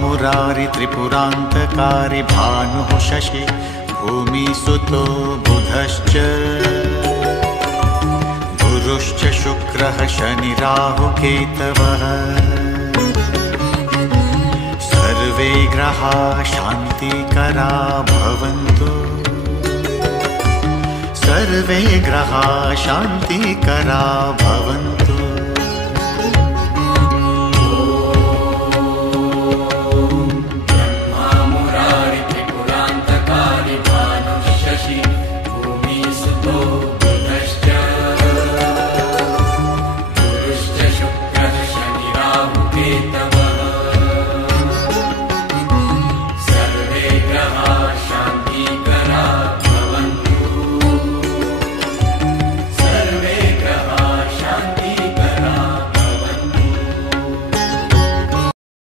मुरारि त्रिपुरान्तकारि भानुः शशि भूमिसुतो बुधश्च गुरुश्च शुक्रः शनिराहुकेतवः सर्वे ग्रहाः शान्तिकरा भवन्तु सर्वे ग्रहाः शान्तिकरा भवन्तु।